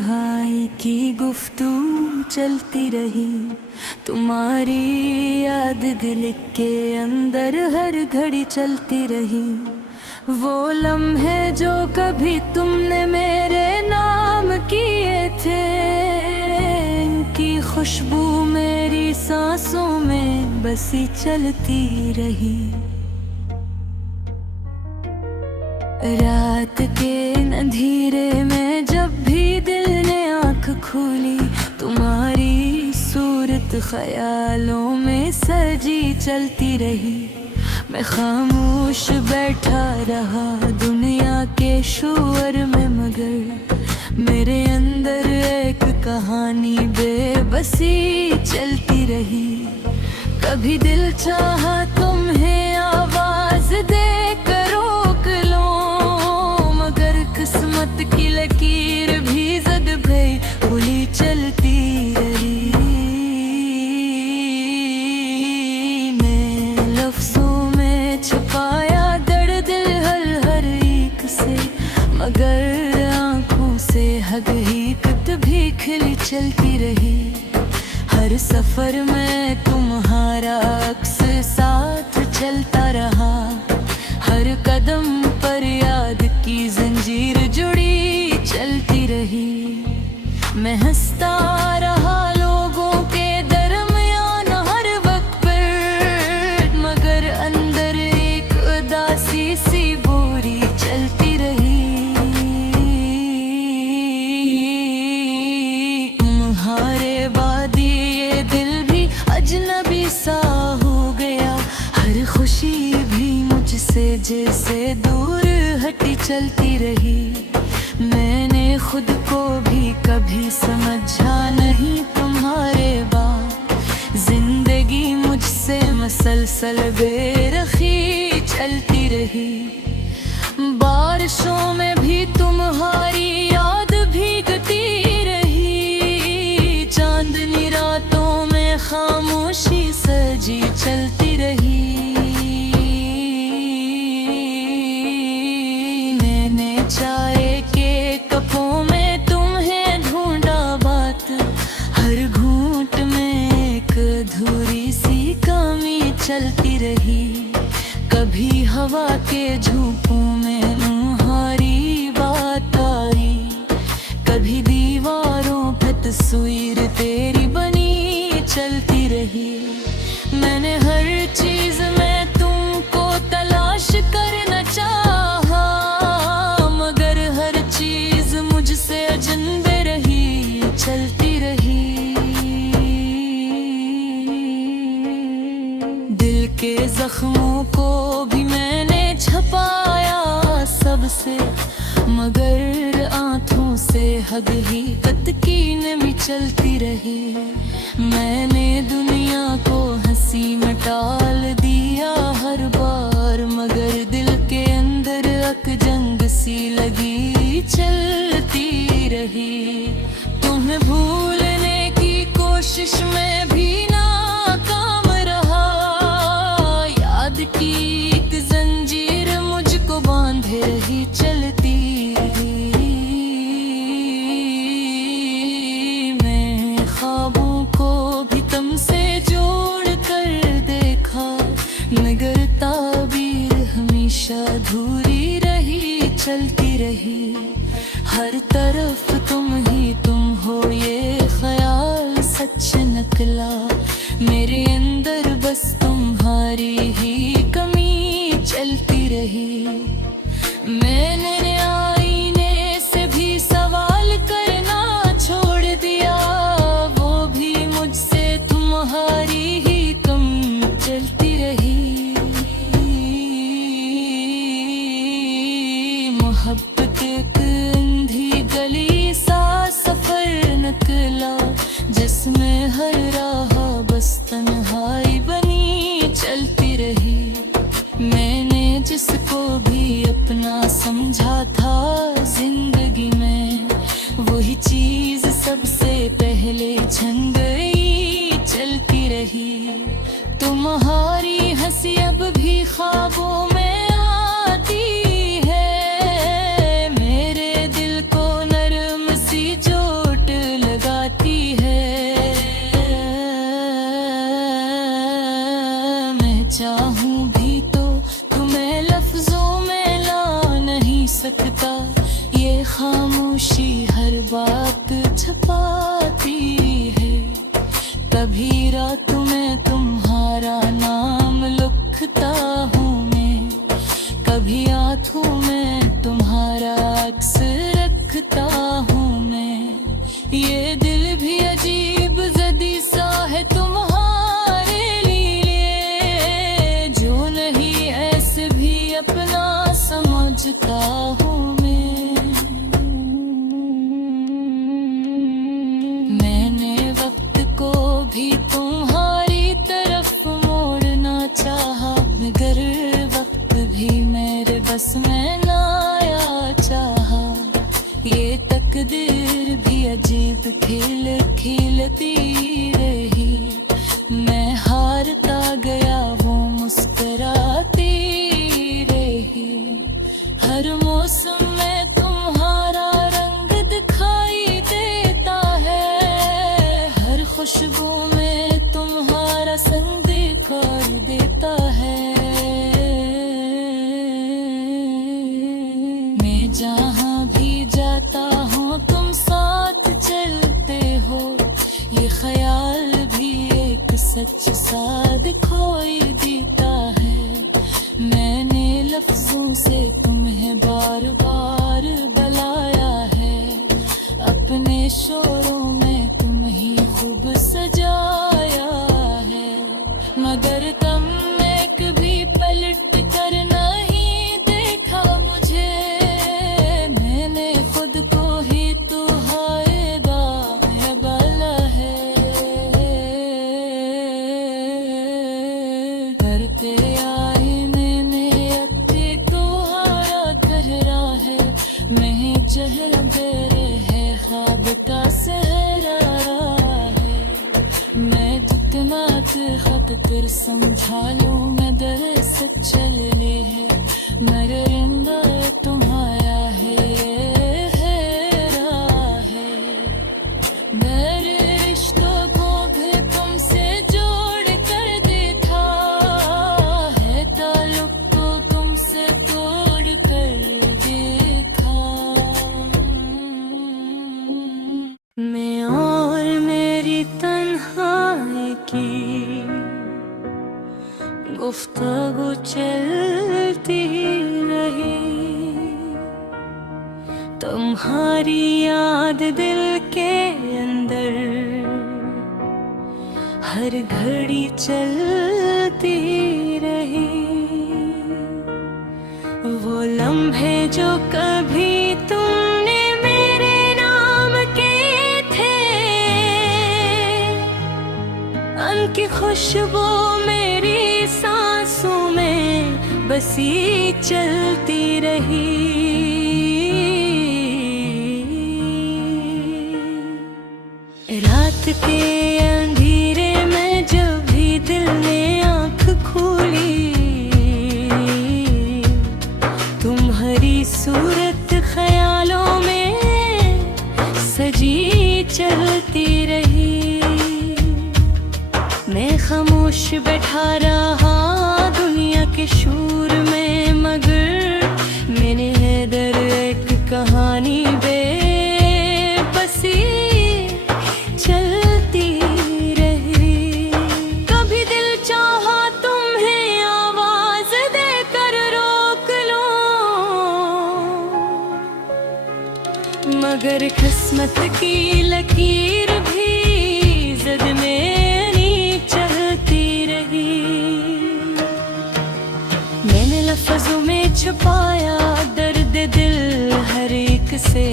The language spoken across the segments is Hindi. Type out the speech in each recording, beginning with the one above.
तन्हाई की गुफ्तगू चलती रही। तुम्हारी याद दिल के अंदर हर घड़ी चलती रही। वो लम्हे जो कभी तुमने मेरे नाम किए थे, इनकी खुशबू मेरी सांसों में बसी चलती रही। रात के अंधेरे में जब भी दिल ने आँख खोली, तुम्हारी सूरत ख्यालों में सजी चलती रही। मैं खामोश बैठा रहा दुनिया के शोर में, मगर मेरे अंदर एक कहानी बेबसी चलती रही। कभी दिल चाहा तुम्हें आवाज दे कर रोक लो, मगर किस्मत की लकीर भी जद गई, गोली चलती रही। मैं लफ्जों में छुपाया दर्द दिल हर एक से, मगर आंखों से हकीकत भी खिली चलती रही। हर सफर में तुम्हारा अक्स साथ चलता रहा। हर कदम पर याद की जंजीर जुड़ी चलती रही। मैं हंसता रहा लोगों के दरमियान हर वक्त पर, मगर अंदर एक उदासी सी बोरी चलती रही। तुम्हारे बाद ये दिल भी अजनबी सा हो गया। हर खुशी भी मुझसे जैसे दूर हटी चलती रही। मैंने खुद को भी कभी समझा नहीं तुम्हारे बाद। जिंदगी मुझसे मसलसल बेरखी चलती रही। बारिशों में भी तुम्हारी याद भीगती रही। चांदनी रातों में खामोशी सजी चलती रही। मैंने चाय के कपों में तुम्हें ढूंढा बात। हर घूंट में एक अधूरी सी कमी चलती रही। कभी हवा के झोंकों में तुम्हारी बात आई, कभी दीवारों पे तस्वीर तेरी बनी चलती रही। मैंने हर चीज में तुमको तलाश करना चाहा, मगर हर चीज मुझसे अजनबे रही चलती रही। दिल के जख्मों को भी मैंने छपाया सबसे, मगर आंखों से हकीकत की नमी चलती रही। मैंने दुनिया को हंसी में टाल दिया हर बार, मगर दिल के अंदर अक जंग सी लगी चलती रही। तुम्हें भूलने की कोशिश में भी नाकाम रहा। याद की एक जंजीर मुझको बांधे रही चलती रही। मैं ख्वाबों को भी तुमसे जोड़ कर देखा, मगर ताबीर हमेशा अधूरी रही चलती रही। हर तरफ तुम ही तुम हो ये ख्याल सच निकला। मेरे अंदर बस तुम्हारी ही कमी चलती रही। मैंने आईने से भी सवाल करना छोड़ दिया, वो भी मुझसे तुम्हारी ही कम चलती रही। मोहब्बत एक अंधी गली सा सफर निकला, जिसमें हर राह बस तन्हाई बनी चलती रही। मैंने जिसको भी अपना समझा था जिंदगी में, वही चीज सबसे पहले छन गई चलती रही। तुम्हारी हंसी अब भी ख्वाबों में आती है, मेरे दिल को नरम सी जो रात छपाती है। कभी रातों में तुम्हारा नाम लिखता हूँ मैं, कभी आँखों में तुम्हारा अक्स रखता हूँ मैं। ये दिल भी अजीब जदी सा है तुम्हारे लिए, जो नहीं ऐसे भी अपना समझता हूँ मैं। मैंने वक्त को भी तुम्हारी तरफ मोड़ना चाहा, मगर वक्त भी मेरे बस में ना आया चाहा। ये तकदीर भी अजीब खेल खेलती रही, मैं हारता गया वो मुस्कुराती रही। हर मौसम में तुम्हारा रंग दिखाई देता है, हर खुशबू में तुम्हारा संग दिखाई देता है। मैं जहाँ भी जाता हूँ तुम साथ चलते हो, ये ख्याल भी एक सच सा दिखाई देता है। मैंने लफ्जों से तुम्हें बार बार बुलाया है, अपने शोरों में तुम ही खूब सजाया है। मगर तुम एक भी पलट कर नहीं देखा मुझे, मैंने खुद को ही तो हाय बाला है करते आईने ने अति तो हारा कर रहा है। मैं चेहरा तेरे है ख्वाब का सहरा है, मैं तुतनात खत तेरे समझा लूं मैं दरस चलने है। मगर इंदा तुम्हारा है राह है, मेरे रिश्तों को भी तुमसे जोड़ कर देखा है, ताल्लुक को तुमसे तोड़ कर देखा। मैं और मेरी तन्हाई की गुफ्तगू चलती रही, तुम्हारी याद दिल के अंदर हर घड़ी चलती रही। वो लम्हे जो कभी तुमने मेरे नाम के थे, उनकी खुशबू मेरी सांसों में बसी चलती रही। रात के अंधेरे में जब भी दिल ने आँख खोली, तुम्हारी सूरत ख्यालों में सजी चलती रही। मैं खामोश बैठा रहा दुनिया के शूर में, मगर मैंने हैदर एक कहानी बेबसी चलती रही। कभी दिल चाहा तुम्हें आवाज देकर रोक लूं, मगर किस्मत की लकीर भी जद में नहीं चलती रही। मैंने लफ्जों में छुपाया दर्द दिल हर एक से,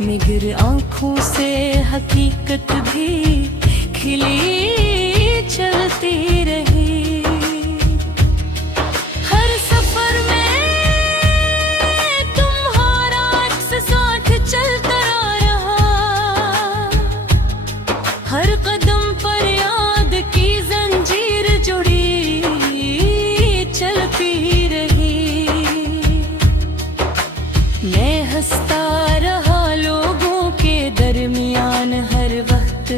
मगर आँखों से हकीकत भी खिली चलती रही। हर सफर में तुम्हारा अक्स साथ चलता रहा, हर कदम पर याद की जंजीर जुड़ी चलती रही। मैं हंसता रहा लोगों के दरमियान हर वक्त,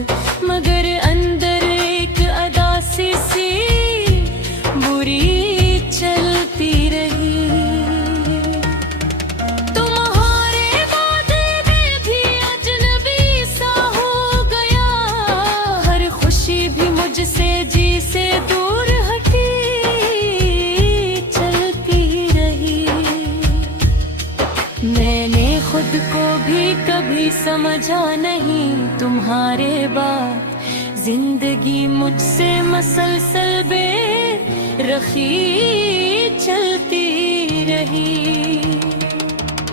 कभी समझा नहीं तुम्हारे बात, जिंदगी मुझसे मसलसल बेरखी चलती रही।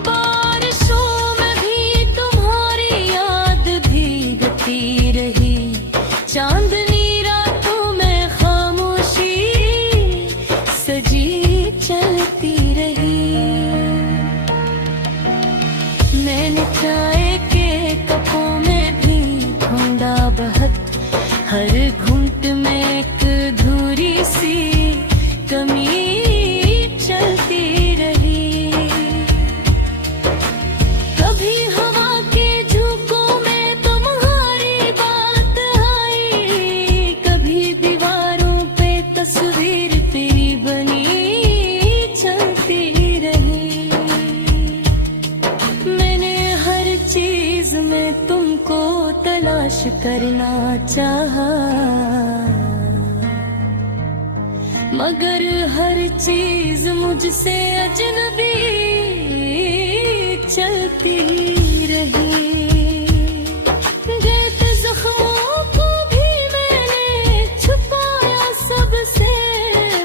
बारिशों में भी तुम्हारी याद भीगती रही, चांदनी रातों में खामोशी सजी चलती रही। मैंने चाय के कपों में भी ढूंढा बहक, हर घूंट में एक अधूरी सी कमी चलती रही। कभी हवा के झोंकों में तुम्हारी बात आई, कभी दीवारों पे तस्वीर तेरी बनी चलती रही। मैंने हर चीज में तुमको तलाश करना चाहा, मगर हर चीज मुझसे अजनबी चलती रही। गहते जख्मों को भी मैंने छुपाया सबसे,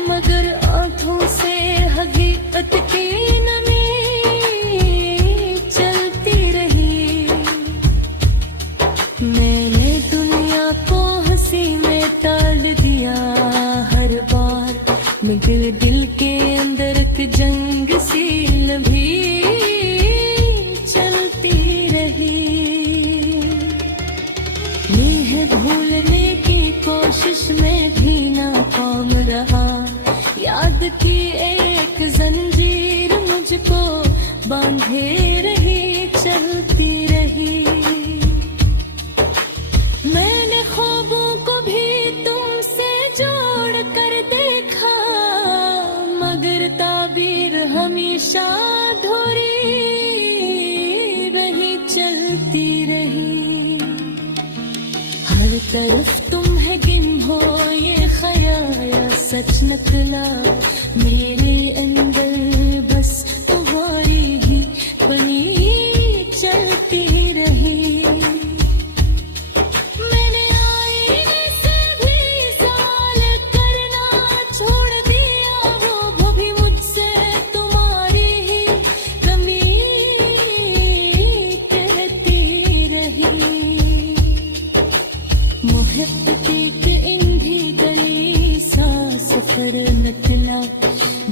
मगर आंखों से हकीकत की नमी चलती रही। मैंने दुनिया को हंसी में टाल दिया हर बार, मगर दिल के अंदर एक जंग सी भी चलती रही। ये भूलने की कोशिश में भी नाकाम रहा, याद की एक जंजीर मुझको बांधे रही चलती रही। मैंने ख्वाबों को भी तुमसे जोड़ कर देखा, मगर ताबीर हमेशा अधूरी वही चलती रही। हर तरफ तुम है गिन हो ये ख्याल सच निकला, मेरे अंदर बस तुम्हारी ही बनी चलती रही। मैंने आईने से भी सवाल करना छोड़ दिया, वो भी मुझसे तुम्हारी ही कमी कहती रही। मोहब्बत एक इंधी गली सा सफर निकला,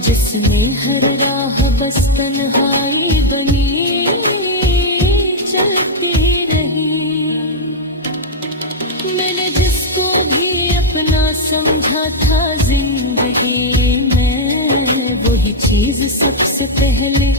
जिसमें हर राह बस तन्हाई बनी चलती रही। मैंने जिसको भी अपना समझा था जिंदगी में, वही चीज सबसे पहले